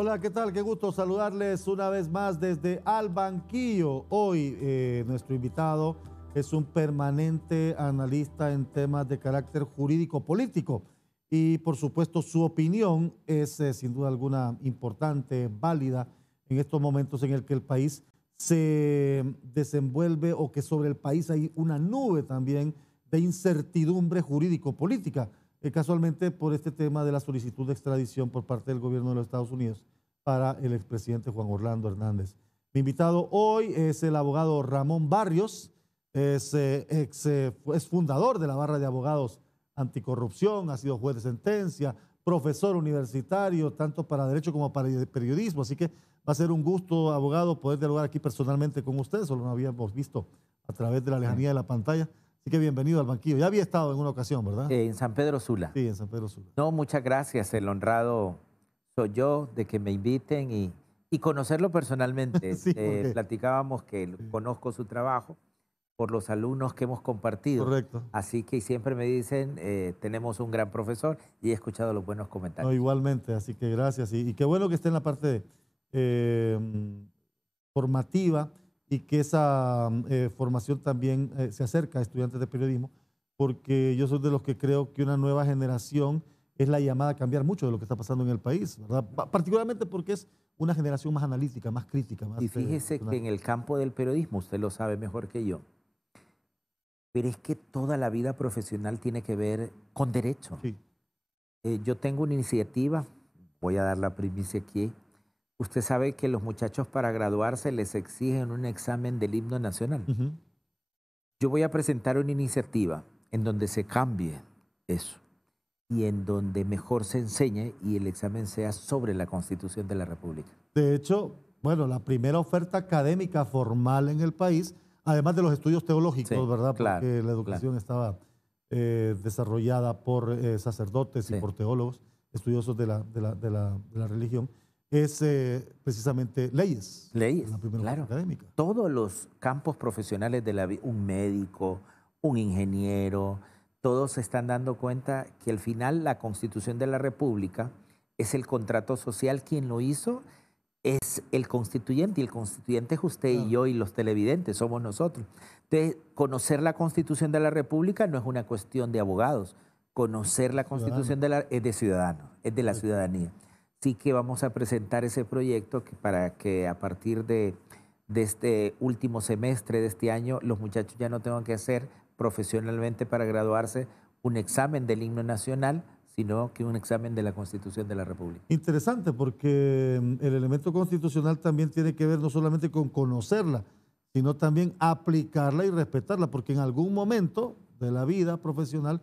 Hola, ¿qué tal? Qué gusto saludarles una vez más desde Al Banquillo. Hoy nuestro invitado es un permanente analista en temas de carácter jurídico-político y por supuesto su opinión es sin duda alguna importante, válida en estos momentos en el que el país se desenvuelve o que sobre el país hay una nube también de incertidumbre jurídico-política. Casualmente por este tema de la solicitud de extradición por parte del gobierno de los Estados Unidos para el expresidente Juan Orlando Hernández. Mi invitado hoy es el abogado Ramón Barrios, es fundador de la Barra de Abogados Anticorrupción, ha sido juez de sentencia, profesor universitario, tanto para derecho como para periodismo, así que va a ser un gusto, abogado, poder dialogar aquí personalmente con ustedes, solo lo habíamos visto a través de la lejanía de la pantalla. Así que bienvenido al Banquillo. Ya había estado en una ocasión, ¿verdad? En San Pedro Sula. Sí, en San Pedro Sula. No, muchas gracias. El honrado soy yo de que me inviten y conocerlo personalmente. Sí, porque... Platicábamos que conozco su trabajo por los alumnos que hemos compartido. Correcto. Así que siempre me dicen, tenemos un gran profesor y he escuchado los buenos comentarios. No, igualmente, así que gracias. Y qué bueno que esté en la parte formativa y que esa formación también se acerca a estudiantes de periodismo, porque yo soy de los que creo que una nueva generación es la llamada a cambiar mucho de lo que está pasando en el país, ¿verdad? Particularmente porque es una generación más analítica, más crítica. Más, y fíjese que en el campo del periodismo, usted lo sabe mejor que yo, pero es que toda la vida profesional tiene que ver con derecho. Sí. Yo tengo una iniciativa, voy a dar la primicia aquí. Usted sabe que los muchachos para graduarse les exigen un examen del himno nacional. Yo voy a presentar una iniciativa en donde se cambie eso y en donde mejor se enseñe y el examen sea sobre la Constitución de la República. De hecho, bueno, la primera oferta académica formal en el país, además de los estudios teológicos, Sí, ¿verdad? claro, Porque la educación estaba desarrollada por sacerdotes sí, y por teólogos, estudiosos de la religión, es precisamente leyes. leyes, La primera claro. oferta académica. Todos los campos profesionales de la vida, un médico, un ingeniero, todos se están dando cuenta que al final la Constitución de la República es el contrato social. Quien lo hizo es el constituyente, y el constituyente es usted y yo y los televidentes, somos nosotros. Entonces, conocer la Constitución de la República no es una cuestión de abogados. Conocer la Constitución es de ciudadanos, es de la ciudadanía. Así que vamos a presentar ese proyecto para que a partir de este último semestre de este año los muchachos ya no tengan que hacer profesionalmente para graduarse un examen del himno nacional, sino que un examen de la Constitución de la República. Interesante, porque el elemento constitucional también tiene que ver no solamente con conocerla, sino también aplicarla y respetarla, porque en algún momento de la vida profesional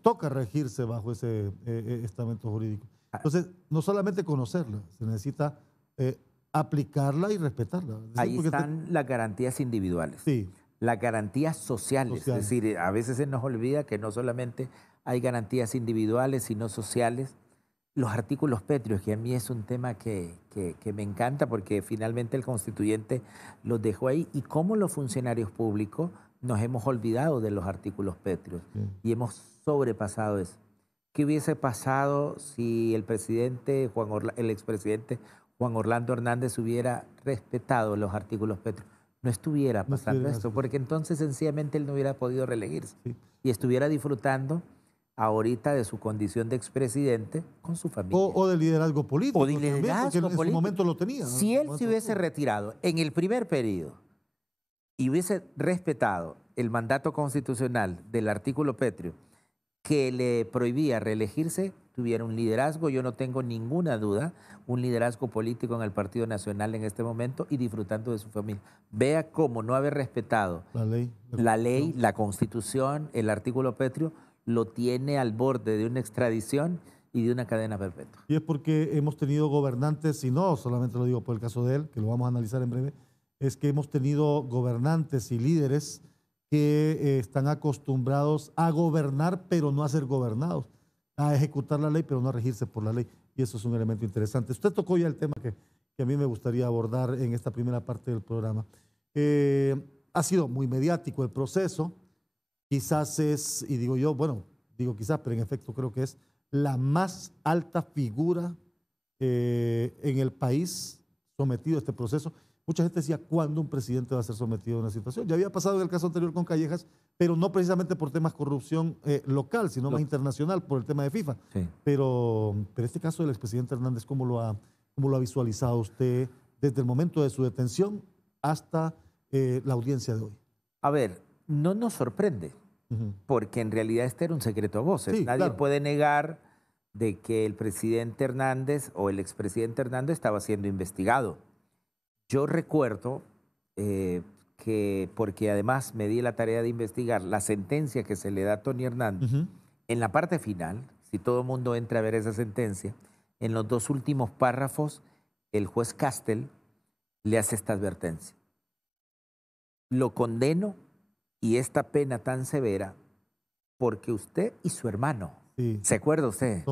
toca regirse bajo ese estamento jurídico. Entonces, no solamente conocerla, se necesita aplicarla y respetarla. Ahí están las garantías individuales, sí, las garantías sociales. Es decir, a veces se nos olvida que no solamente hay garantías individuales, sino sociales. Los artículos pétreos, que a mí es un tema que me encanta porque finalmente el constituyente los dejó ahí. Y cómo los funcionarios públicos nos hemos olvidado de los artículos pétreos y hemos sobrepasado eso. ¿Qué hubiese pasado si el expresidente Juan Orlando Hernández hubiera respetado los artículos pétreos? No estuviera pasando esto, porque entonces sencillamente él no hubiera podido reelegirse y estuviera disfrutando ahorita de su condición de expresidente con su familia. O de liderazgo político. O de liderazgo también, porque en su momento lo tenía, ¿no? Si él se hubiese retirado en el primer periodo y hubiese respetado el mandato constitucional del artículo pétreo que le prohibía reelegirse, tuviera un liderazgo, yo no tengo ninguna duda, un liderazgo político en el Partido Nacional en este momento y disfrutando de su familia. Vea cómo no haber respetado la ley, la Constitución, el artículo pétreo, lo tiene al borde de una extradición y de una cadena perpetua. Y es porque hemos tenido gobernantes, y no solamente lo digo por el caso de él, que lo vamos a analizar en breve, es que hemos tenido gobernantes y líderes que están acostumbrados a gobernar, pero no a ser gobernados, a ejecutar la ley, pero no a regirse por la ley. Y eso es un elemento interesante. Usted tocó ya el tema que a mí me gustaría abordar en esta primera parte del programa. Ha sido muy mediático el proceso. Quizás es, y digo yo, bueno, digo quizás, pero en efecto creo que es la más alta figura en el país sometido a este proceso. Mucha gente decía, ¿cuándo un presidente va a ser sometido a una situación? Ya había pasado en el caso anterior con Callejas, pero no precisamente por temas de corrupción local, sino más internacional, por el tema de FIFA. Sí. Pero este caso del expresidente Hernández, ¿cómo lo ha visualizado usted desde el momento de su detención hasta la audiencia de hoy? A ver, no nos sorprende, porque en realidad este era un secreto a voces. Sí, Nadie claro. puede negar de que el presidente Hernández o el expresidente Hernández estaba siendo investigado. Yo recuerdo que, porque además me di la tarea de investigar la sentencia que se le da a Tony Hernández, en la parte final, si todo el mundo entra a ver esa sentencia, en los 2 últimos párrafos, el juez Castel le hace esta advertencia. Lo condeno y esta pena tan severa porque usted y su hermano, Sí. ¿se acuerda usted?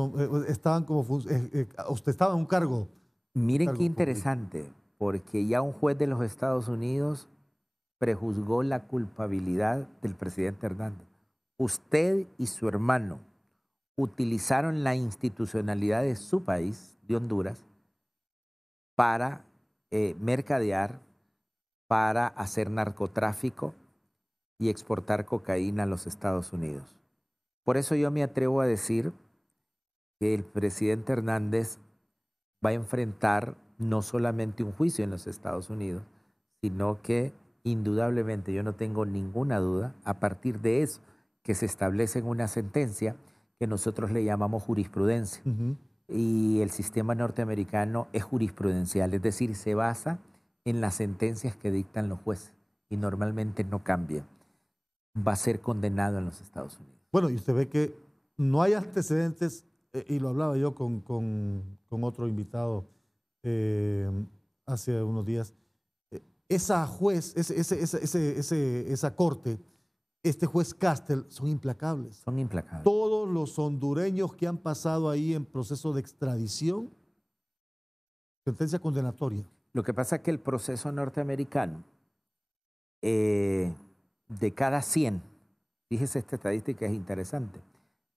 Estaban como, usted estaba en un cargo. Miren qué interesante, porque ya un juez de los Estados Unidos prejuzgó la culpabilidad del presidente Hernández. Usted y su hermano utilizaron la institucionalidad de su país, de Honduras, para mercadear, para hacer narcotráfico y exportar cocaína a los Estados Unidos. Por eso yo me atrevo a decir que el presidente Hernández va a enfrentar no solamente un juicio en los Estados Unidos, sino que indudablemente, yo no tengo ninguna duda, a partir de eso que se establece en una sentencia que nosotros le llamamos jurisprudencia. Y el sistema norteamericano es jurisprudencial, es decir, se basa en las sentencias que dictan los jueces y normalmente no cambia. Va a ser condenado en los Estados Unidos. Bueno, y usted ve que no hay antecedentes, y lo hablaba yo con otro invitado hace unos días. Esa juez, esa corte, este juez Castel, son implacables. Son implacables. Todos los hondureños que han pasado ahí en proceso de extradición, sentencia condenatoria. Lo que pasa es que el proceso norteamericano, de cada 100, fíjese, esta estadística es interesante,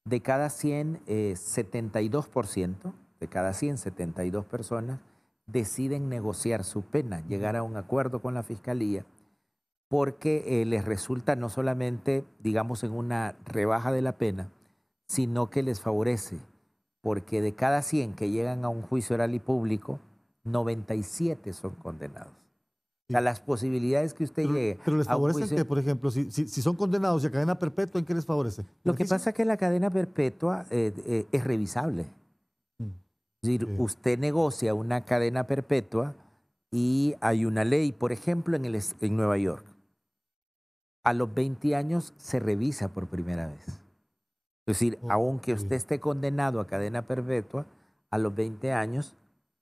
de cada 100, 72%, de cada 100, 72 personas deciden negociar su pena, llegar a un acuerdo con la fiscalía, porque les resulta no solamente, digamos, en una rebaja de la pena, sino que les favorece, porque de cada 100 que llegan a un juicio oral y público, 97 son condenados. Sí. O sea, las posibilidades que usted llegue pero les a un favorece juicio... que, por ejemplo, si son condenados y a cadena perpetua, ¿en qué les favorece? Lo que pasa es que la cadena perpetua es revisable. Es decir, usted negocia una cadena perpetua y hay una ley, por ejemplo, en Nueva York. A los 20 años se revisa por primera vez. Es decir, aunque usted esté condenado a cadena perpetua, a los 20 años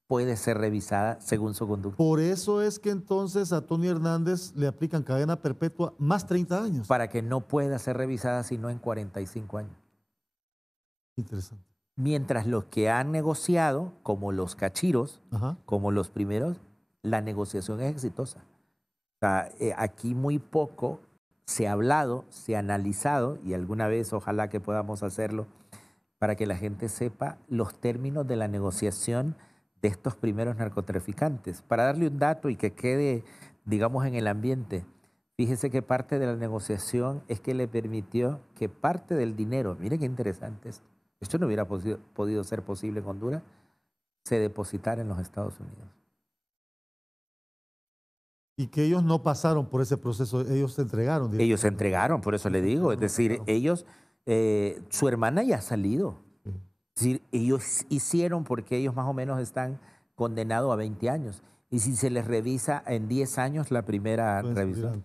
puede ser revisada según su conducta. Por eso es que entonces a Tony Hernández le aplican cadena perpetua más 30 años. Para que no pueda ser revisada sino en 45 años. Interesante. Mientras los que han negociado, como los cachiros, como los primeros, la negociación es exitosa. O sea, aquí muy poco se ha hablado, se ha analizado, y alguna vez ojalá que podamos hacerlo, para que la gente sepa los términos de la negociación de estos primeros narcotraficantes. Para darle un dato y que quede, digamos, en el ambiente, fíjese que parte de la negociación es que le permitió que parte del dinero, mire qué interesante esto no hubiera podido ser posible en Honduras, se depositara en los Estados Unidos. Y que ellos no pasaron por ese proceso, ellos se entregaron. Ellos se entregaron, por eso le digo. Es decir, ellos, su hermana ya ha salido. Es decir, ellos hicieron porque ellos más o menos están condenados a 20 años. Y si se les revisa en 10 años la primera revisión,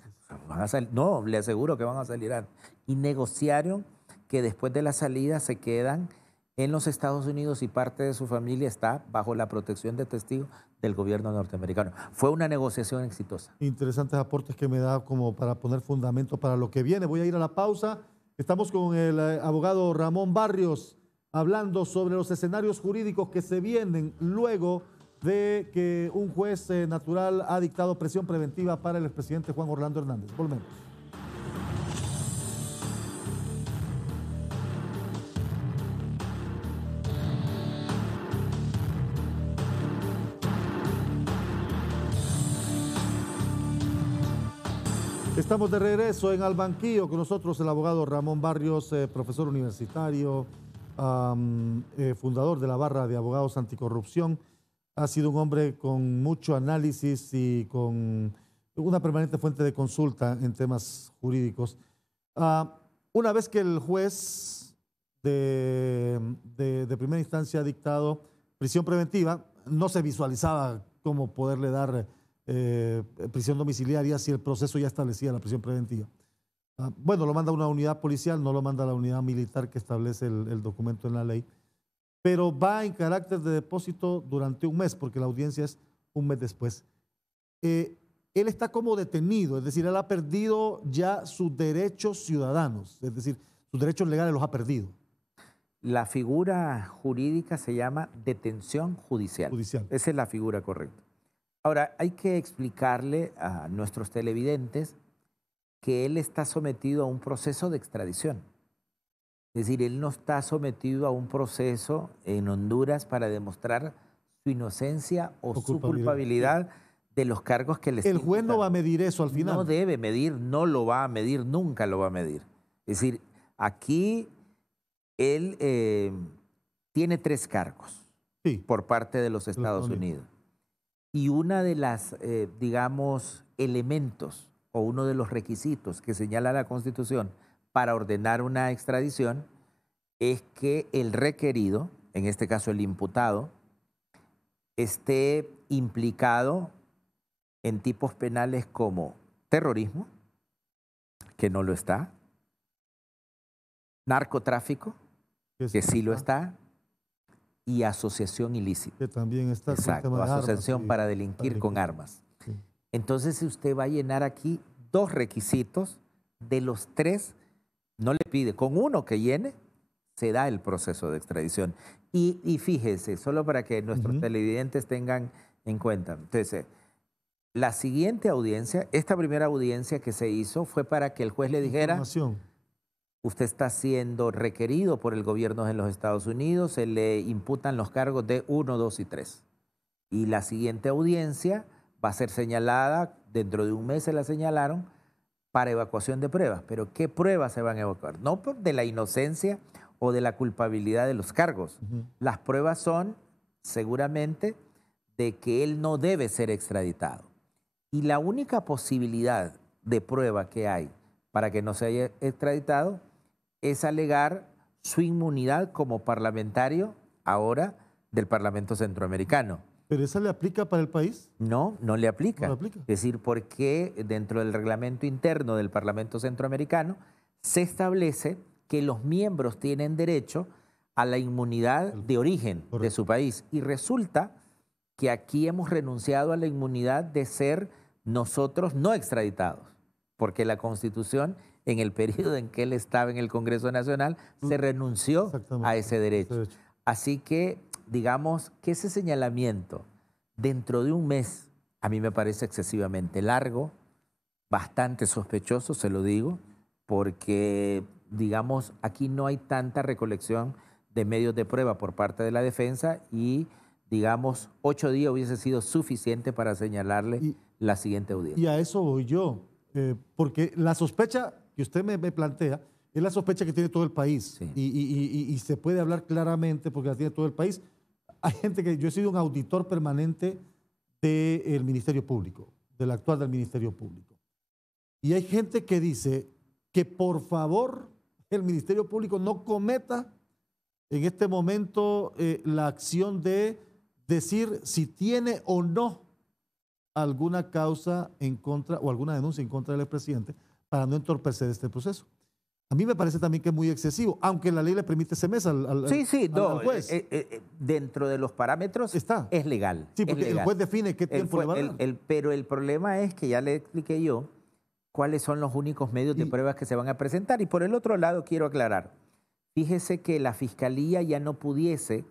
van a salir, no, le aseguro que van a salir antes. Y negociaron que después de la salida se quedan en los Estados Unidos y parte de su familia está bajo la protección de testigos del gobierno norteamericano. Fue una negociación exitosa. Interesantes aportes que me da como para poner fundamento para lo que viene. Voy a ir a la pausa. Estamos con el abogado Ramón Barrios hablando sobre los escenarios jurídicos que se vienen luego de que un juez natural ha dictado prisión preventiva para el expresidente Juan Orlando Hernández. Volvemos. Estamos de regreso en Al Banquillo con nosotros el abogado Ramón Barrios, profesor universitario, fundador de la Barra de Abogados Anticorrupción. Ha sido un hombre con mucho análisis y con una permanente fuente de consulta en temas jurídicos. Una vez que el juez de primera instancia ha dictado prisión preventiva, no se visualizaba cómo poderle dar prisión domiciliaria si el proceso ya establecía la prisión preventiva. Bueno, lo manda una unidad policial, no lo manda la unidad militar que establece el documento en la ley, pero va en carácter de depósito durante un mes, porque la audiencia es un mes después. Él está como detenido, es decir, él ha perdido ya sus derechos ciudadanos, es decir, sus derechos legales los ha perdido. La figura jurídica se llama detención judicial. Esa es la figura correcta. Ahora, hay que explicarle a nuestros televidentes que él está sometido a un proceso de extradición. Es decir, él no está sometido a un proceso en Honduras para demostrar su inocencia o su culpabilidad de los cargos que le están imputando. El juez no va a medir eso al final. No debe medir, no lo va a medir, nunca lo va a medir. Es decir, aquí él tiene 3 cargos por parte de los Estados Unidos. Y una de las, digamos, elementos o uno de los requisitos que señala la Constitución para ordenar una extradición es que el requerido, en este caso el imputado, esté implicado en tipos penales como terrorismo, que no lo está, narcotráfico, que sí lo está, y asociación ilícita. Que también está. Exacto, asociación para delinquir con armas. Sí. Entonces, usted va a llenar aquí 2 requisitos, de los 3 no le pide. Con uno que llene, se da el proceso de extradición. Y fíjese, solo para que nuestros televidentes tengan en cuenta. Entonces, la siguiente audiencia, esta primera audiencia que se hizo fue para que el juez le dijera: usted está siendo requerido por el gobierno de los Estados Unidos, se le imputan los cargos de 1, 2 y 3. Y la siguiente audiencia va a ser señalada, dentro de un mes se la señalaron, para evacuación de pruebas. Pero ¿qué pruebas se van a evacuar? No de la inocencia o de la culpabilidad de los cargos. Las pruebas son, seguramente, de que él no debe ser extraditado. Y la única posibilidad de prueba que hay para que no se haya extraditado es alegar su inmunidad como parlamentario ahora del Parlamento Centroamericano. ¿Pero esa le aplica para el país? No, no le aplica. No le aplica. Es decir, porque dentro del reglamento interno del Parlamento Centroamericano se establece que los miembros tienen derecho a la inmunidad de origen de su país. Y resulta que aquí hemos renunciado a la inmunidad de ser nosotros no extraditados, porque la Constitución, en el periodo en que él estaba en el Congreso Nacional, se renunció a ese derecho. Así que, digamos que ese señalamiento dentro de un mes a mí me parece excesivamente largo, bastante sospechoso, se lo digo, porque, digamos, aquí no hay tanta recolección de medios de prueba por parte de la defensa y, digamos, 8 días hubiese sido suficiente para señalarle la siguiente audiencia. Y a eso voy yo, porque la sospecha que usted me plantea es la sospecha que tiene todo el país. Sí. Y se puede hablar claramente porque la tiene todo el país. Hay gente que yo he sido un auditor permanente del Ministerio Público, del actual del Ministerio Público. Y hay gente que dice que por favor el Ministerio Público no cometa en este momento la acción de decir si tiene o no alguna causa en contra o alguna denuncia en contra del expresidente para no entorpecer este proceso. A mí me parece también que es muy excesivo, aunque la ley le permite ese mes al juez. Dentro de los parámetros es legal. Sí, porque el juez define qué tiempo le va a dar. Pero el problema es que ya le expliqué yo cuáles son los únicos medios de pruebas que se van a presentar. Y por el otro lado quiero aclarar, fíjese que la Fiscalía ya no pudiese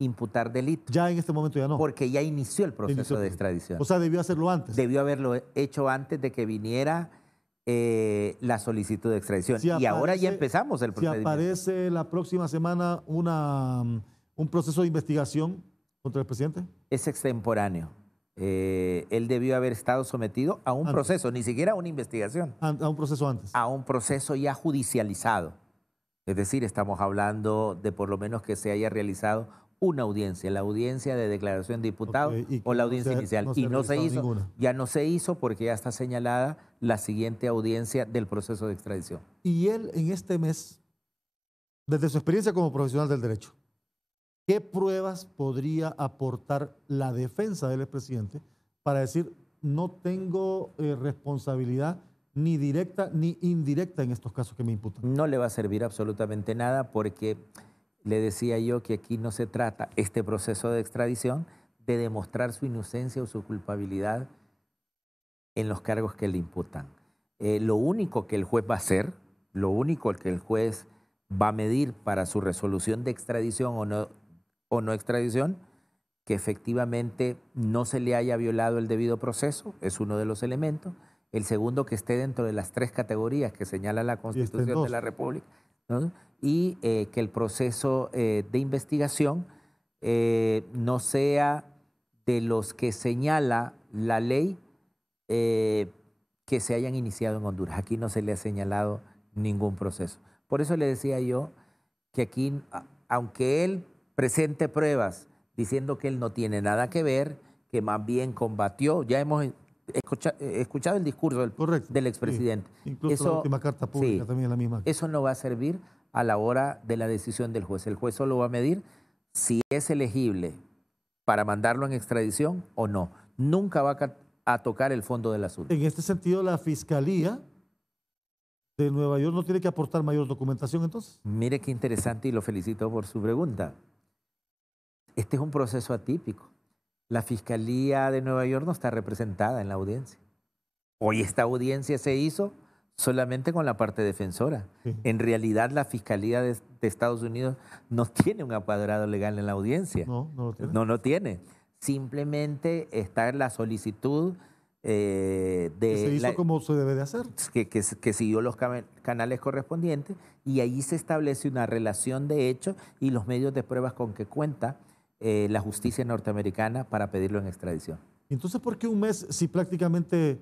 imputar delito. Ya en este momento ya no. Porque ya inició el proceso de extradición. O sea, debió hacerlo antes. Debió haberlo hecho antes de que viniera la solicitud de extradición. Y ahora ya empezamos el procedimiento. Si aparece la próxima semana un proceso de investigación contra el presidente. Es extemporáneo. Él debió haber estado sometido a un proceso, ni siquiera a una investigación. A un proceso antes. A un proceso ya judicializado. Es decir, estamos hablando de por lo menos que se haya realizado una audiencia, la audiencia de declaración de diputado o la audiencia inicial. Y no se hizo, ninguna. Ya no se hizo porque ya está señalada la siguiente audiencia del proceso de extradición. Y él en este mes, desde su experiencia como profesional del derecho, ¿qué pruebas podría aportar la defensa del expresidente para decir no tengo responsabilidad ni directa ni indirecta en estos casos que me imputan? No le va a servir absolutamente nada porque le decía yo que aquí no se trata este proceso de extradición de demostrar su inocencia o su culpabilidad en los cargos que le imputan. Lo único que el juez va a hacer, lo único que el juez va a medir para su resolución de extradición o no extradición, que efectivamente no se le haya violado el debido proceso, es uno de los elementos. El segundo, que esté dentro de las 3 categorías que señala la Constitución de la República, ¿no? Y que el proceso de investigación no sea de los que señala la ley que se hayan iniciado en Honduras. Aquí no se le ha señalado ningún proceso. Por eso le decía yo que aquí, aunque él presente pruebas diciendo que él no tiene nada que ver, que más bien combatió, ya hemos escuchado el discurso del expresidente. Sí, incluso la última carta pública también es la misma. Eso no va a servir a la hora de la decisión del juez. El juez solo va a medir si es elegible para mandarlo en extradición o no. Nunca va a tocar el fondo del asunto. En este sentido, la Fiscalía de Nueva York no tiene que aportar mayor documentación entonces. Mire qué interesante y lo felicito por su pregunta. Este es un proceso atípico. La Fiscalía de Nueva York no está representada en la audiencia. Hoy esta audiencia se hizo solamente con la parte defensora. Sí. En realidad la Fiscalía de Estados Unidos no tiene un apoderado legal en la audiencia. No lo tiene. No lo tiene. Simplemente está la solicitud que se hizo como se debe de hacer. Que siguió los canales correspondientes y ahí se establece una relación de hechos y los medios de pruebas con que cuenta la justicia norteamericana para pedirlo en extradición. Entonces, ¿por qué un mes si prácticamente,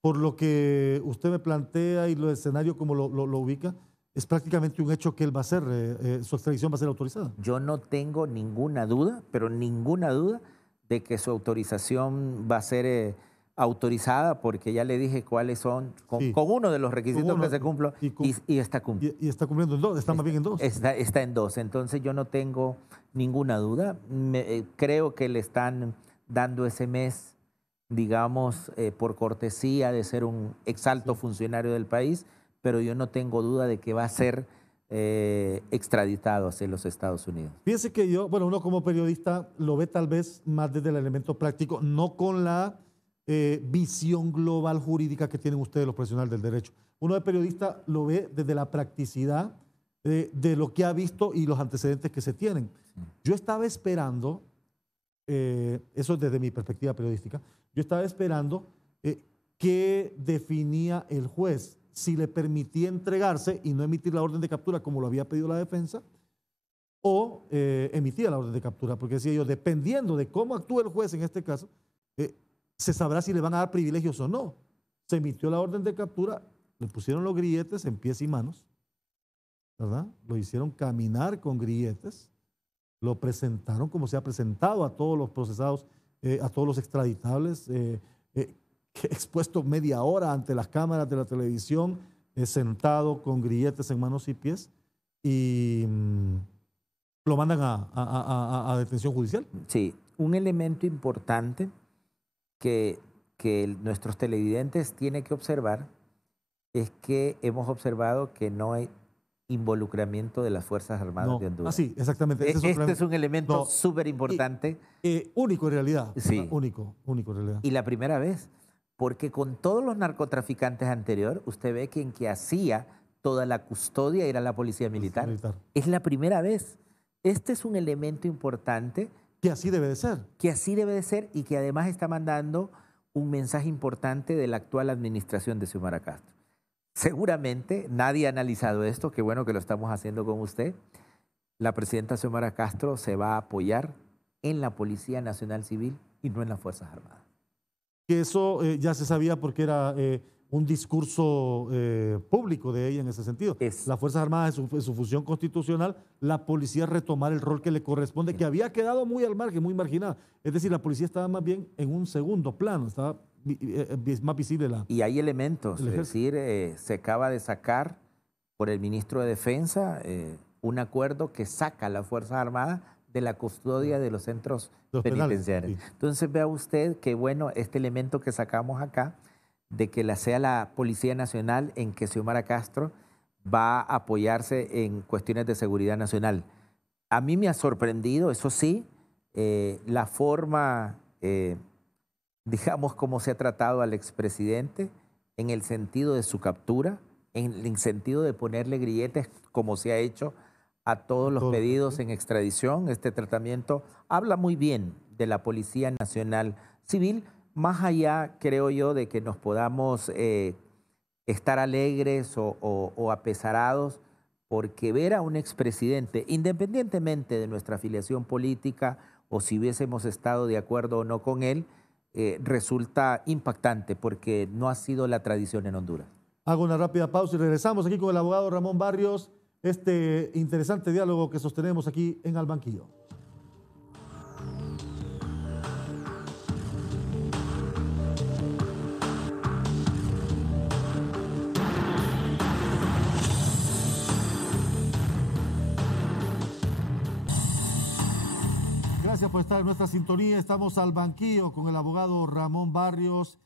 por lo que usted me plantea y los escenarios como lo ubica, es prácticamente un hecho que él va a hacer, su extradición va a ser autorizada? Yo no tengo ninguna duda, pero ninguna duda de que su autorización va a ser autorizada, porque ya le dije cuáles son, con uno de los requisitos que se cumpla y está cumpliendo. Y está cumpliendo en 2, está más bien en 2. Está en 2, entonces yo no tengo ninguna duda. Creo que le están dando ese mes, digamos, por cortesía de ser un exalto funcionario del país, pero yo no tengo duda de que va a ser extraditado hacia los Estados Unidos. Fíjese que yo, bueno, uno como periodista lo ve tal vez más desde el elemento práctico, no con la visión global jurídica que tienen ustedes los profesionales del derecho. Uno de periodista lo ve desde la practicidad de lo que ha visto y los antecedentes que se tienen. Yo estaba esperando, eso desde mi perspectiva periodística, yo estaba esperando qué definía el juez, si le permitía entregarse y no emitir la orden de captura como lo había pedido la defensa, o emitía la orden de captura, porque decía yo, dependiendo de cómo actúe el juez en este caso, se sabrá si le van a dar privilegios o no. Se emitió la orden de captura, le pusieron los grilletes en pies y manos, ¿verdad? Lo hicieron caminar con grilletes, lo presentaron como se ha presentado a todos los procesados, a todos los extraditables, expuesto media hora ante las cámaras de la televisión, sentado con grilletes en manos y pies, y lo mandan a detención judicial. Sí, un elemento importante que nuestros televidentes tienen que observar es que hemos observado que no hay involucramiento de las Fuerzas Armadas de Honduras. Sí, exactamente. Este es un elemento súper importante. Único en realidad. Sí. Único en realidad. Y la primera vez, porque con todos los narcotraficantes anteriores, usted ve que en que hacía toda la custodia era la policía militar. Es la primera vez. Este es un elemento importante. Que así debe de ser. Que así debe de ser y que además está mandando un mensaje importante de la actual administración de Xiomara Castro. Seguramente nadie ha analizado esto, qué bueno que lo estamos haciendo con usted. La presidenta Xiomara Castro se va a apoyar en la Policía Nacional Civil y no en las Fuerzas Armadas. que eso ya se sabía porque era un discurso público de ella en ese sentido. Las Fuerzas Armadas en su función constitucional, la policía retomar el rol que le corresponde, que había quedado muy al margen, muy marginada. Es decir, la policía estaba más bien en un segundo plano, estaba más visible la... Y hay elementos, es decir, se acaba de sacar por el ministro de Defensa un acuerdo que saca a las Fuerzas Armadas de la custodia de los centros penitenciarios. Sí. Entonces vea usted que bueno, este elemento que sacamos acá, de que sea la Policía Nacional en que Xiomara Castro va a apoyarse en cuestiones de seguridad nacional. A mí me ha sorprendido, eso sí, la forma, digamos, cómo se ha tratado al expresidente en el sentido de su captura, en el sentido de ponerle grilletes como se ha hecho a todos los pedidos en extradición. Este tratamiento habla muy bien de la Policía Nacional Civil, más allá, creo yo, de que nos podamos estar alegres o apesarados, porque ver a un expresidente, independientemente de nuestra afiliación política o si hubiésemos estado de acuerdo o no con él, resulta impactante porque no ha sido la tradición en Honduras. Hago una rápida pausa y regresamos aquí con el abogado Ramón Barrios, este interesante diálogo que sostenemos aquí en Al Banquillo. Gracias por estar en nuestra sintonía. Estamos Al Banquillo con el abogado Ramón Barrios,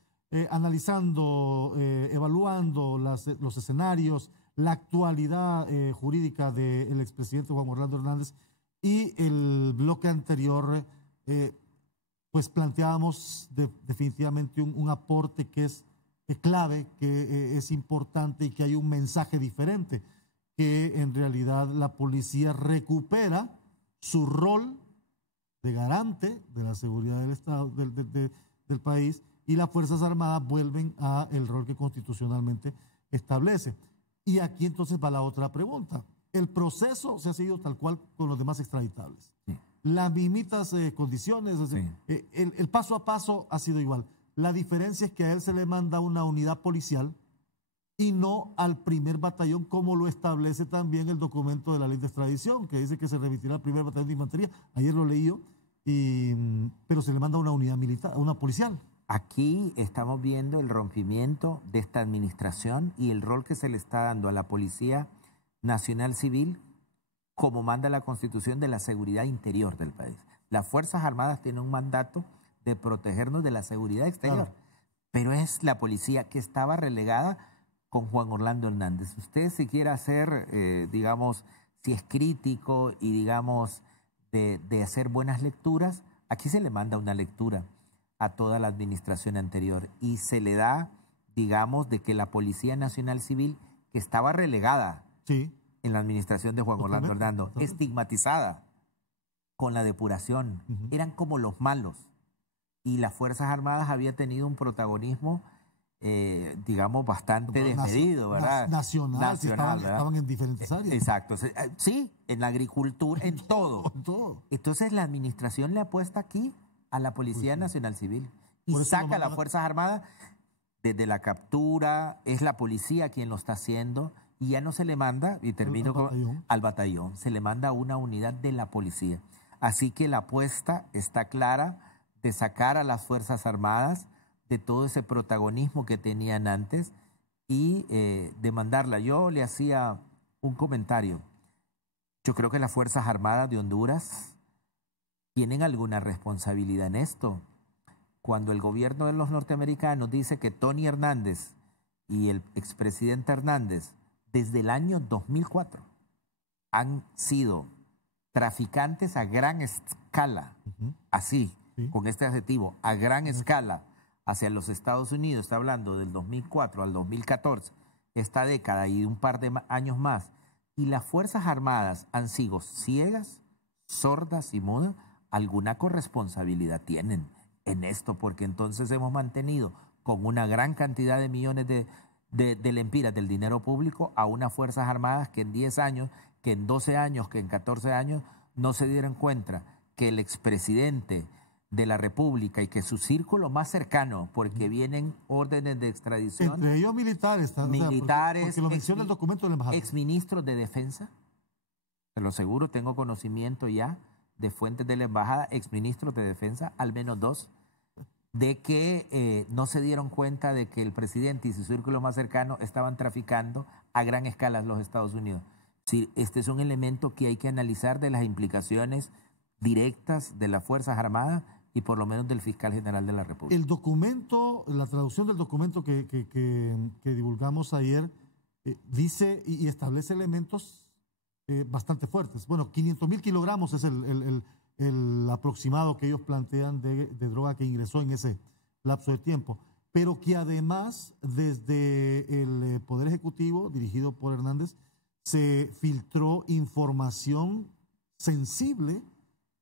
analizando, evaluando los escenarios, la actualidad jurídica del expresidente Juan Orlando Hernández, y el bloque anterior pues planteábamos definitivamente un aporte que es clave, que es importante y que hay un mensaje diferente, que en realidad la policía recupera su rol de garante de la seguridad del Estado, del país, y las Fuerzas Armadas vuelven a el rol que constitucionalmente establece. Y aquí entonces va la otra pregunta. El proceso se ha seguido tal cual con los demás extraditables. Sí. Las mismitas condiciones, sí. El paso a paso ha sido igual. La diferencia es que a él se le manda una unidad policial y no al primer batallón, como lo establece también el documento de la ley de extradición, que dice que se remitirá al primer batallón de infantería. Ayer lo leí yo, pero se le manda una unidad militar, una policial. Aquí estamos viendo el rompimiento de esta administración y el rol que se le está dando a la Policía Nacional Civil, como manda la Constitución, de la seguridad interior del país. Las Fuerzas Armadas tienen un mandato de protegernos de la seguridad exterior, claro, pero es la policía que estaba relegada con Juan Orlando Hernández. Usted, si quiere hacer, digamos, si es crítico y, digamos, de hacer buenas lecturas, aquí se le manda una lectura a toda la administración anterior y se le da, digamos, de que la Policía Nacional Civil, que estaba relegada sí, en la administración de Juan Orlando Hernández, estigmatizada con la depuración, eran como los malos, y las Fuerzas Armadas había tenido un protagonismo, digamos, bastante desmedido, ¿verdad? Nacional, estaban en diferentes áreas. Exacto, sí, en la agricultura, en todo. Entonces la administración le apuesta aquí a la Policía Nacional Civil y saca a las Fuerzas Armadas desde la captura. Es la policía quien lo está haciendo y ya no se le manda, y termino al batallón, se le manda una unidad de la policía. Así que la apuesta está clara de sacar a las Fuerzas Armadas de todo ese protagonismo que tenían antes y de mandarla. Yo le hacía un comentario. Yo creo que las Fuerzas Armadas de Honduras tienen alguna responsabilidad en esto. Cuando el gobierno de los norteamericanos dice que Tony Hernández y el expresidente Hernández desde el año 2004 han sido traficantes a gran escala, así, con este adjetivo, a gran escala, hacia los Estados Unidos, está hablando del 2004 al 2014, esta década y un par de años más, y las Fuerzas Armadas han sido ciegas, sordas y mudas, alguna corresponsabilidad tienen en esto, porque entonces hemos mantenido con una gran cantidad de millones de lempiras del dinero público a unas Fuerzas Armadas que en 10 años, que en 12 años, que en 14 años no se dieron cuenta que el expresidente de la República y que su círculo más cercano, porque vienen órdenes de extradición. Entre ellos militares. Militares, porque lo menciona el documento del embajador. Exministros de defensa, te lo aseguro, tengo conocimiento ya de fuentes de la embajada, exministros de defensa, al menos 2, de que no se dieron cuenta de que el presidente y su círculo más cercano estaban traficando a gran escala los Estados Unidos. Sí, este es un elemento que hay que analizar de las implicaciones directas de las Fuerzas Armadas y por lo menos del fiscal general de la República. El documento, la traducción del documento que divulgamos ayer dice y establece elementos bastante fuertes. Bueno, 500.000 kilogramos es el aproximado que ellos plantean de droga que ingresó en ese lapso de tiempo, pero que además desde el Poder Ejecutivo, dirigido por Hernández, se filtró información sensible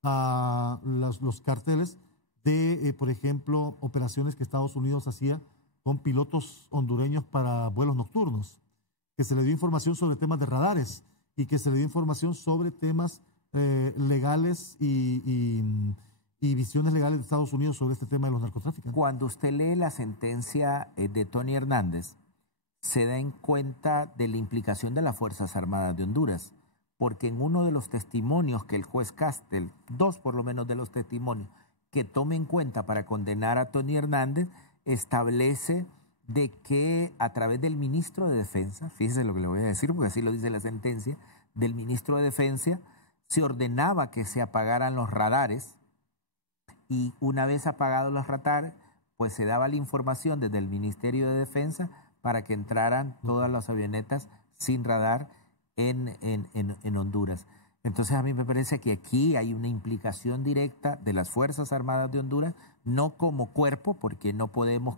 a los carteles de, por ejemplo, operaciones que Estados Unidos hacía con pilotos hondureños para vuelos nocturnos, que se le dio información sobre temas de radares y que se le dio información sobre temas legales y visiones legales de Estados Unidos sobre este tema de los narcotraficantes. Cuando usted lee la sentencia de Tony Hernández, se da en cuenta de la implicación de las Fuerzas Armadas de Honduras, porque en uno de los testimonios que el juez Castel, 2 por lo menos de los testimonios que tome en cuenta para condenar a Tony Hernández, establece de que a través del ministro de Defensa, fíjese lo que le voy a decir, porque así lo dice la sentencia, del ministro de Defensa, se ordenaba que se apagaran los radares y una vez apagados los radares, pues se daba la información desde el Ministerio de Defensa para que entraran todas las avionetas sin radar en Honduras. Entonces a mí me parece que aquí hay una implicación directa de las Fuerzas Armadas de Honduras, no como cuerpo, porque no podemos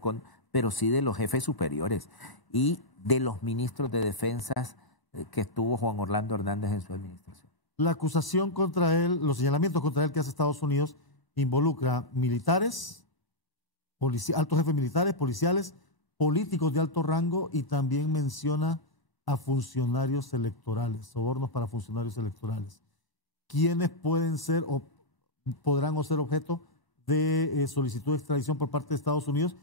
pero sí de los jefes superiores y de los ministros de Defensa que estuvo Juan Orlando Hernández en su administración. La acusación contra él, los señalamientos contra él que hace Estados Unidos involucra militares, altos jefes militares, policiales, políticos de alto rango y también menciona a funcionarios electorales, sobornos para funcionarios electorales. ¿Quiénes pueden ser o podrán o ser objeto de solicitud de extradición por parte de Estados Unidos?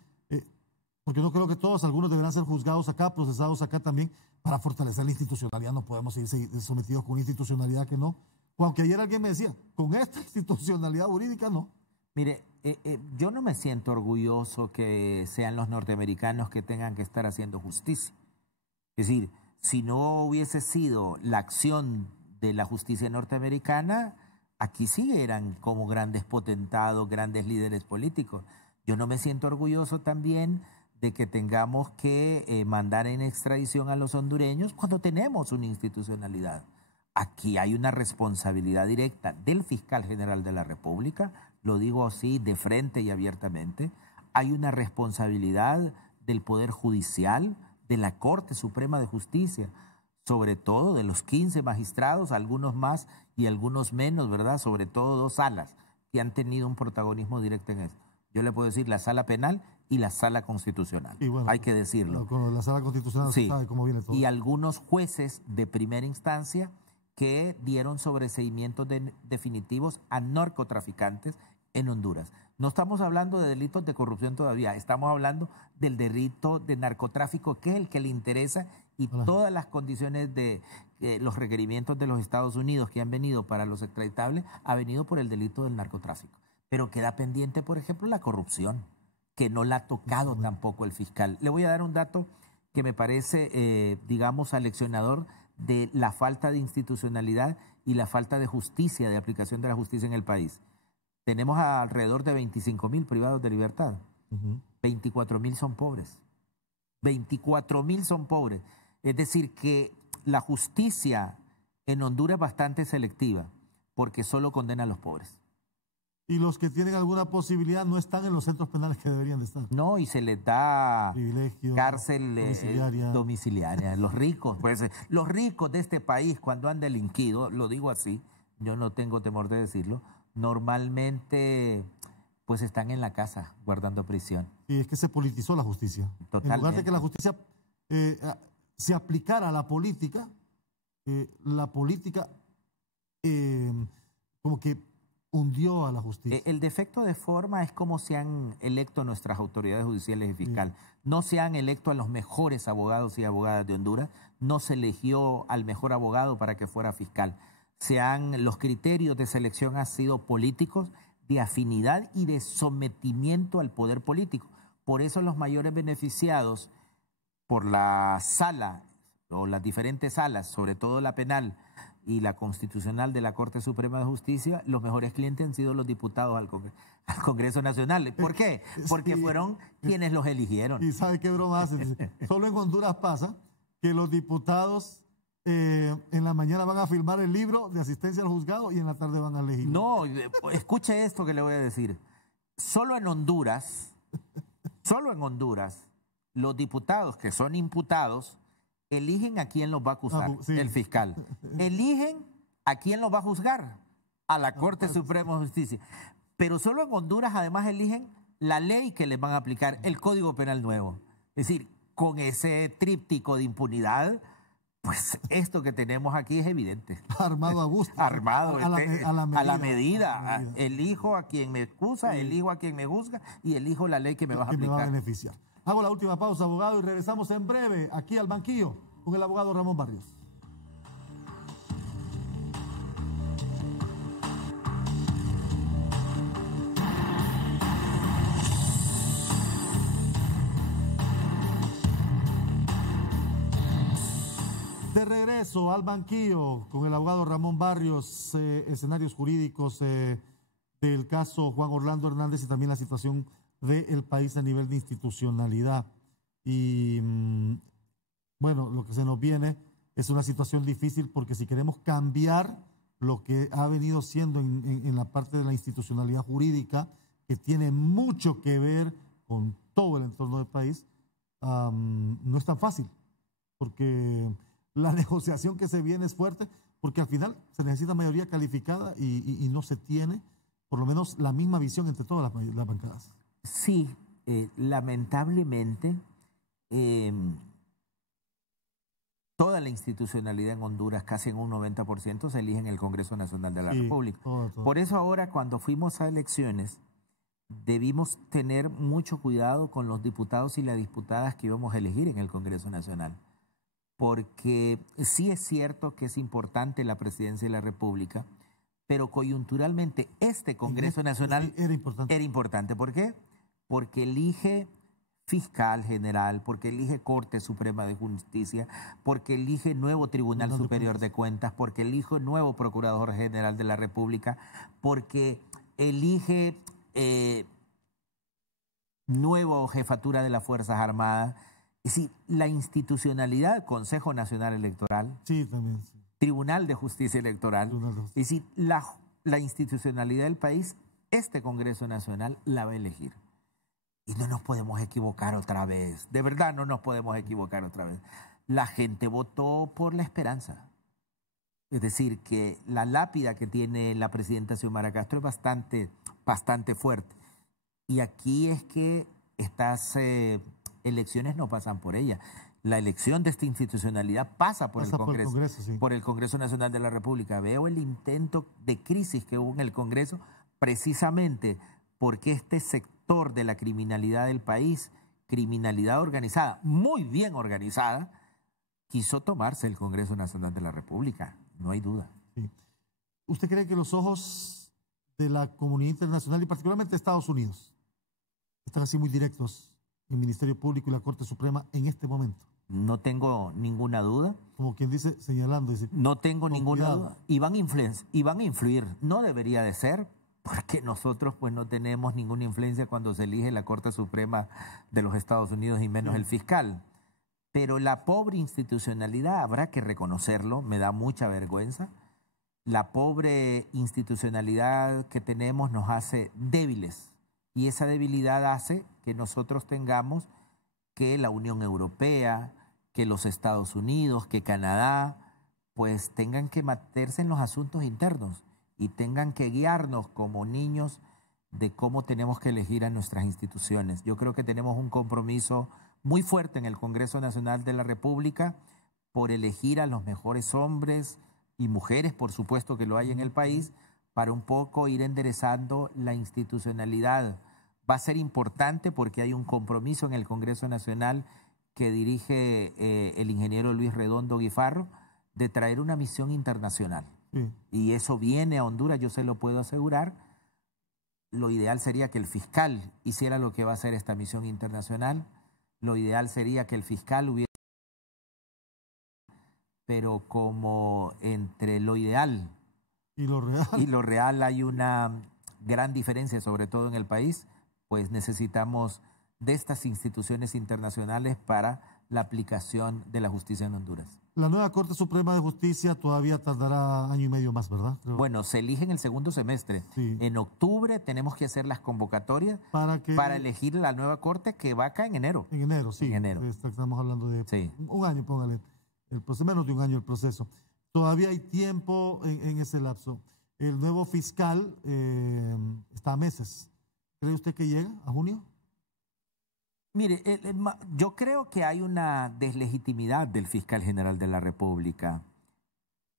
Porque no creo que todos, algunos deberán ser juzgados acá, procesados acá también, para fortalecer la institucionalidad. No podemos seguir sometidos con una institucionalidad que no. Aunque ayer alguien me decía, con esta institucionalidad jurídica no. Mire, yo no me siento orgulloso que sean los norteamericanos que tengan que estar haciendo justicia. Es decir, si no hubiese sido la acción de la justicia norteamericana, aquí sí eran como grandes potentados, grandes líderes políticos. Yo no me siento orgulloso también de que tengamos que mandar en extradición a los hondureños cuando tenemos una institucionalidad. Aquí hay una responsabilidad directa del fiscal general de la República, lo digo así de frente y abiertamente. Hay una responsabilidad del Poder Judicial, de la Corte Suprema de Justicia, sobre todo de los 15 magistrados, algunos más y algunos menos, ¿verdad? Sobre todo 2 salas que han tenido un protagonismo directo en esto. Yo le puedo decir la sala penal y la sala constitucional, y bueno, hay que decirlo. Con la sala constitucional sí, se sabe cómo viene todo. Y algunos jueces de primera instancia que dieron sobreseimientos definitivos a narcotraficantes en Honduras. No estamos hablando de delitos de corrupción todavía, estamos hablando del delito de narcotráfico, que es el que le interesa, y todas las condiciones de los requerimientos de los Estados Unidos que han venido para los extraditables ha venido por el delito del narcotráfico. Pero queda pendiente, por ejemplo, la corrupción, que no la ha tocado tampoco el fiscal. Le voy a dar un dato que me parece, digamos, aleccionador de la falta de institucionalidad y la falta de justicia, de aplicación de la justicia en el país. Tenemos alrededor de 25.000 privados de libertad. 24.000 son pobres. 24.000 son pobres. Es decir, que la justicia en Honduras es bastante selectiva, porque solo condena a los pobres. Y los que tienen alguna posibilidad no están en los centros penales que deberían de estar. No, y se les da cárcel domiciliaria. Los ricos, pues, los ricos de este país, cuando han delinquido, lo digo así, yo no tengo temor de decirlo, normalmente pues están en la casa guardando prisión. Y es que se politizó la justicia. Totalmente. En lugar de que la justicia se aplicara a la política como que hundió a la justicia. El defecto de forma es cómo se han electo nuestras autoridades judiciales y fiscales. No se han electo a los mejores abogados y abogadas de Honduras, no se eligió al mejor abogado para que fuera fiscal. Los criterios de selección han sido políticos, de afinidad y de sometimiento al poder político. Por eso los mayores beneficiados por la sala o las diferentes salas, sobre todo la penal y la constitucional de la Corte Suprema de Justicia, los mejores clientes han sido los diputados al Congreso Nacional. ¿Por qué? Porque fueron quienes los eligieron. ¿Y sabe qué broma hacen? Solo en Honduras pasa que los diputados en la mañana van a firmar el libro de asistencia al juzgado y en la tarde van a elegir. No, escuche esto que le voy a decir. Solo en Honduras, los diputados que son imputados eligen a quién los va a acusar, sí. El fiscal. Eligen a quién los va a juzgar, a la Corte Suprema de Justicia. Pero solo en Honduras además eligen la ley que les van a aplicar, el Código Penal nuevo. Es decir, con ese tríptico de impunidad, pues esto que tenemos aquí es evidente. Armado a gusto. Armado, a la medida. Elijo a quien me acusa, elijo a quien me juzga y elijo la ley que me va a aplicar. Que me va a beneficiar. Hago la última pausa, abogado, y regresamos en breve aquí al banquillo con el abogado Ramón Barrios. De regreso al banquillo con el abogado Ramón Barrios, escenarios jurídicos del caso Juan Orlando Hernández y también la situación del país a nivel de institucionalidad. Y bueno, lo que se nos viene es una situación difícil porque si queremos cambiar lo que ha venido siendo en la parte de la institucionalidad jurídica, que tiene mucho que ver con todo el entorno del país, no es tan fácil, porque la negociación que se viene es fuerte, porque al final se necesita mayoría calificada y no se tiene, por lo menos, la misma visión entre todas las bancadas. Sí, lamentablemente, toda la institucionalidad en Honduras, casi en un 90%, se elige en el Congreso Nacional de la República. Todo. Por eso ahora, cuando fuimos a elecciones, debimos tener mucho cuidado con los diputados y las diputadas que íbamos a elegir en el Congreso Nacional. Porque sí es cierto que es importante la presidencia de la República, pero coyunturalmente este Congreso Nacional era importante. ¿Por qué? Porque elige fiscal general, porque elige Corte Suprema de Justicia, porque elige nuevo Tribunal Superior de Cuentas, porque elige nuevo Procurador General de la República, porque elige nueva Jefatura de las Fuerzas Armadas. Es decir, la institucionalidad del Consejo Nacional Electoral, también, Tribunal de Justicia Electoral, es decir, la institucionalidad del país, este Congreso Nacional la va a elegir. Y no nos podemos equivocar otra vez, de verdad no nos podemos equivocar otra vez. La gente votó por la esperanza. Es decir, que la lápida que tiene la presidenta Xiomara Castro es bastante fuerte. Y aquí es que estas elecciones no pasan por ella. La elección de esta institucionalidad pasa por el Congreso Nacional de la República. Veo el intento de crisis que hubo en el Congreso precisamente porque este sector de la criminalidad del país, criminalidad organizada, muy bien organizada, quiso tomarse el Congreso Nacional de la República. No hay duda. Sí. ¿Usted cree que los ojos de la comunidad internacional y particularmente Estados Unidos están así muy directos el Ministerio Público y la Corte Suprema en este momento? No tengo ninguna duda. Como quien dice, señalando. No tengo ninguna duda. Y van a influir. No debería de ser, porque nosotros pues no tenemos ninguna influencia cuando se elige la Corte Suprema de los Estados Unidos y menos el fiscal. Pero la pobre institucionalidad, habrá que reconocerlo, me da mucha vergüenza. La pobre institucionalidad que tenemos nos hace débiles. Y esa debilidad hace que nosotros tengamos que la Unión Europea, que los Estados Unidos, que Canadá, pues tengan que meterse en los asuntos internos y tengan que guiarnos como niños de cómo tenemos que elegir a nuestras instituciones. Yo creo que tenemos un compromiso muy fuerte en el Congreso Nacional de la República por elegir a los mejores hombres y mujeres, por supuesto que lo hay en el país, para un poco ir enderezando la institucionalidad. Va a ser importante porque hay un compromiso en el Congreso Nacional que dirige el ingeniero Luis Redondo Guifarro de traer una misión internacional. Sí. Y eso viene a Honduras, yo se lo puedo asegurar. Lo ideal sería que el fiscal hiciera lo que va a hacer esta misión internacional. Lo ideal sería que el fiscal hubiera... Pero como entre lo ideal y lo real hay una gran diferencia, sobre todo en el país, pues necesitamos de estas instituciones internacionales para la aplicación de la justicia en Honduras. La nueva Corte Suprema de Justicia todavía tardará año y medio más, ¿verdad? Creo. Bueno, se elige en el segundo semestre. Sí. En octubre tenemos que hacer las convocatorias para elegir la nueva Corte que va acá en enero. En enero, sí. En enero. Estamos hablando de sí. un año, póngale. El proceso, menos de un año el proceso. Todavía hay tiempo en ese lapso. El nuevo fiscal está a meses. ¿Cree usted que llega a junio? Mire, yo creo que hay una deslegitimidad del fiscal general de la República.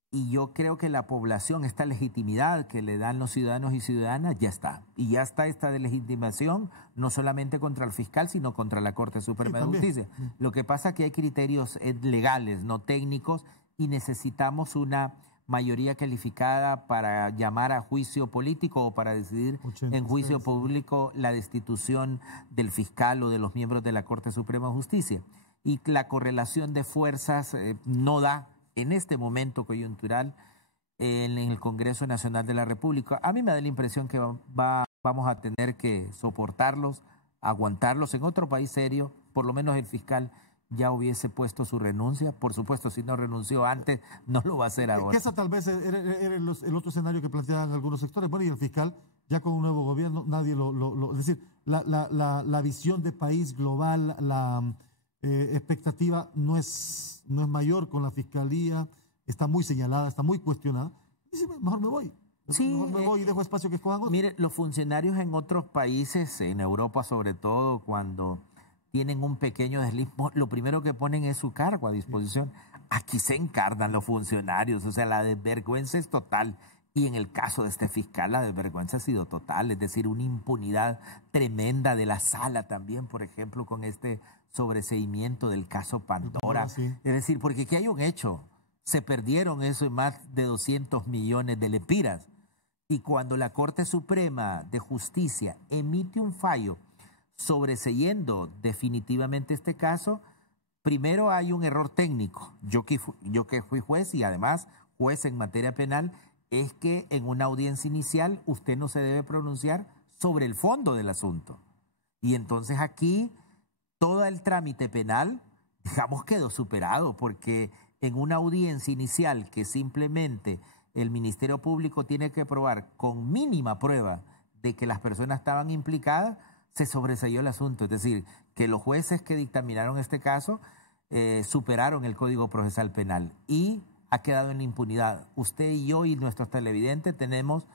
Y yo creo que la población, esta legitimidad que le dan los ciudadanos y ciudadanas, ya está. Y ya está esta deslegitimación, no solamente contra el fiscal, sino contra la Corte Suprema de Justicia. Lo que pasa es que hay criterios legales, no técnicos, y necesitamos una mayoría calificada para llamar a juicio político o para decidir en juicio público la destitución del fiscal o de los miembros de la Corte Suprema de Justicia. Y la correlación de fuerzas no da en este momento coyuntural en el Congreso Nacional de la República. A mí me da la impresión que vamos a tener que soportarlos, aguantarlos. En otro país serio, por lo menos el fiscal ya hubiese puesto su renuncia. Por supuesto, si no renunció antes, no lo va a hacer ahora. Esa tal vez era el otro escenario que planteaban algunos sectores. Bueno, y el fiscal, ya con un nuevo gobierno, nadie es decir, la visión de país global, la expectativa no es mayor con la fiscalía, está muy señalada, está muy cuestionada. Dice, mejor me voy. Sí, mejor me voy y dejo espacio que escojan otros. Mire, los funcionarios en otros países, en Europa sobre todo, cuando tienen un pequeño desliz, lo primero que ponen es su cargo a disposición. Aquí se encarnan los funcionarios, o sea, la desvergüenza es total. Y en el caso de este fiscal, la desvergüenza ha sido total, es decir, una impunidad tremenda de la sala también, por ejemplo, con este sobreseimiento del caso Pandora. Sí. Es decir, porque aquí hay un hecho, se perdieron eso más de 200 millones de lempiras. Y cuando la Corte Suprema de Justicia emite un fallo sobreseyendo definitivamente este caso, primero hay un error técnico. Yo que fui juez y además juez en materia penal, es que en una audiencia inicial usted no se debe pronunciar sobre el fondo del asunto. Y entonces aquí todo el trámite penal, digamos, quedó superado, porque en una audiencia inicial que simplemente el Ministerio Público tiene que probar con mínima prueba de que las personas estaban implicadas, se sobreseyó el asunto. Es decir, que los jueces que dictaminaron este caso superaron el Código Procesal Penal y ha quedado en la impunidad. Usted y yo y nuestros televidentes tenemos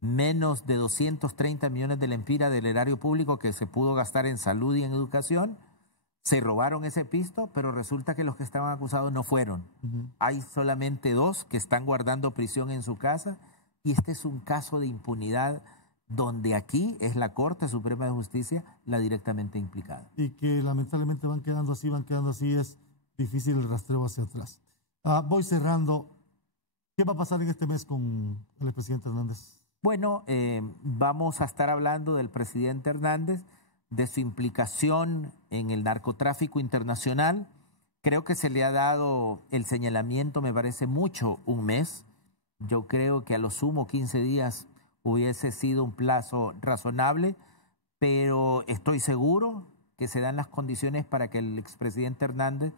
menos de 230 millones de lempiras del erario público que se pudo gastar en salud y en educación. Se robaron ese pisto, pero resulta que los que estaban acusados no fueron. Hay solamente 2 que están guardando prisión en su casa y este es un caso de impunidad donde aquí es la Corte Suprema de Justicia la directamente implicada. Y que lamentablemente van quedando así, es difícil el rastreo hacia atrás. Voy cerrando. ¿Qué va a pasar en este mes con el expresidente Hernández? Bueno, vamos a estar hablando del presidente Hernández, de su implicación en el narcotráfico internacional. Creo que se le ha dado el señalamiento, me parece mucho, un mes. Yo creo que a lo sumo 15 días hubiese sido un plazo razonable, pero estoy seguro que se dan las condiciones para que el expresidente Hernández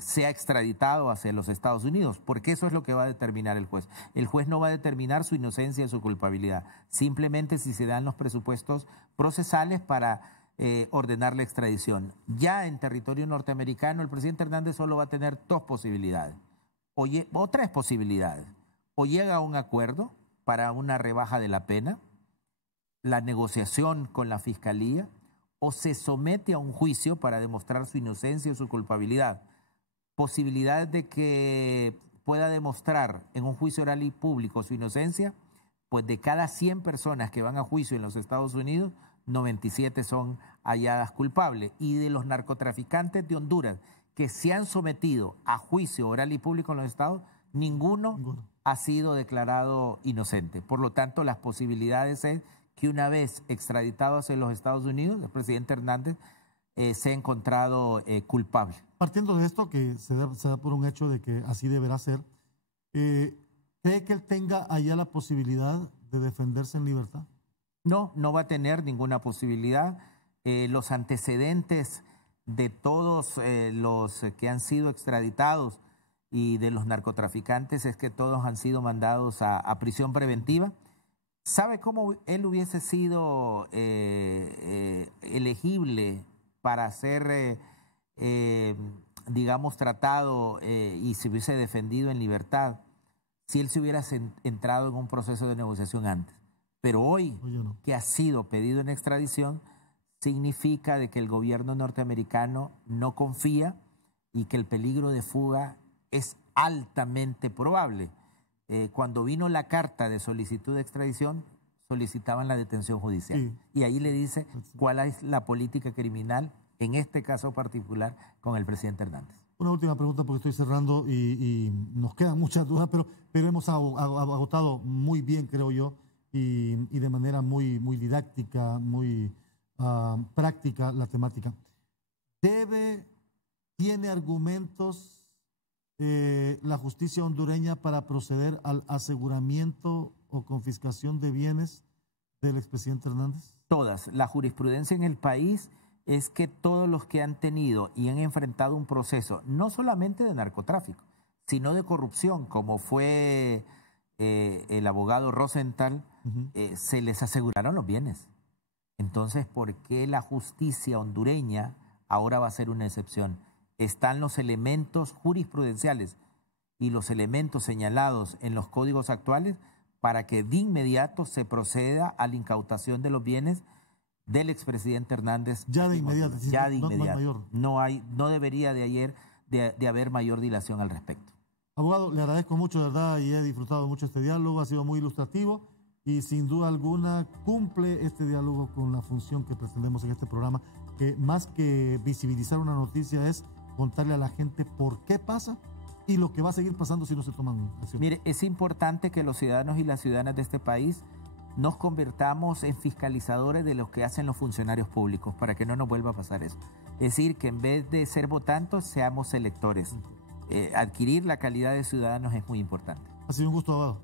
sea extraditado hacia los Estados Unidos, porque eso es lo que va a determinar el juez. El juez no va a determinar su inocencia o su culpabilidad, simplemente si se dan los presupuestos procesales para ordenar la extradición. Ya en territorio norteamericano, el presidente Hernández solo va a tener 2 posibilidades, o 3 posibilidades. O llega a un acuerdo para una rebaja de la pena, la negociación con la fiscalía, o se somete a un juicio para demostrar su inocencia o su culpabilidad. Posibilidades de que pueda demostrar en un juicio oral y público su inocencia, pues de cada 100 personas que van a juicio en los Estados Unidos, 97 son halladas culpables. Y de los narcotraficantes de Honduras que se han sometido a juicio oral y público en los estados, ninguno ha sido declarado inocente. Por lo tanto, las posibilidades es que una vez extraditado hacia los Estados Unidos, el presidente Hernández se ha encontrado culpable. Partiendo de esto, que se da por un hecho de que así deberá ser, ¿cree que él tenga allá la posibilidad de defenderse en libertad? No, no va a tener ninguna posibilidad. Los antecedentes de todos los que han sido extraditados y de los narcotraficantes es que todos han sido mandados a prisión preventiva. ¿Sabe cómo él hubiese sido elegible para ser, digamos, tratado y se hubiese defendido en libertad si él se hubiera entrado en un proceso de negociación antes? Pero hoy, no, que ha sido pedido en extradición, significa de que el gobierno norteamericano no confía y que el peligro de fuga es altamente probable. Cuando vino la carta de solicitud de extradición, solicitaban la detención judicial. Sí. Y ahí le dice cuál es la política criminal, en este caso particular, con el presidente Hernández. Una última pregunta porque estoy cerrando y nos quedan muchas dudas, pero hemos agotado muy bien, creo yo, y de manera muy didáctica, muy práctica la temática. ¿Tiene argumentos la justicia hondureña para proceder al aseguramiento o confiscación de bienes del expresidente Hernández? Todas. La jurisprudencia en el país es que todos los que han tenido y han enfrentado un proceso, no solamente de narcotráfico, sino de corrupción, como fue el abogado Rosenthal, se les aseguraron los bienes. Entonces, ¿por qué la justicia hondureña ahora va a ser una excepción? Están los elementos jurisprudenciales y los elementos señalados en los códigos actuales para que de inmediato se proceda a la incautación de los bienes del expresidente Hernández. Ya de inmediato. Ya de inmediato. No debería de haber mayor dilación al respecto. Abogado, le agradezco mucho, de verdad, y he disfrutado mucho este diálogo, ha sido muy ilustrativo y sin duda alguna cumple este diálogo con la función que pretendemos en este programa, que más que visibilizar una noticia es contarle a la gente por qué pasa y lo que va a seguir pasando si no se toman acciones. Mire, es importante que los ciudadanos y las ciudadanas de este país nos convirtamos en fiscalizadores de lo que hacen los funcionarios públicos para que no nos vuelva a pasar eso. Es decir, que en vez de ser votantes, seamos electores. Adquirir la calidad de ciudadanos es muy importante. Ha sido un gusto, abogado.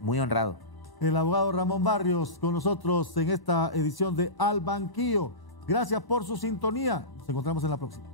Muy honrado. El abogado Ramón Barrios con nosotros en esta edición de Al Banquillo. Gracias por su sintonía. Nos encontramos en la próxima.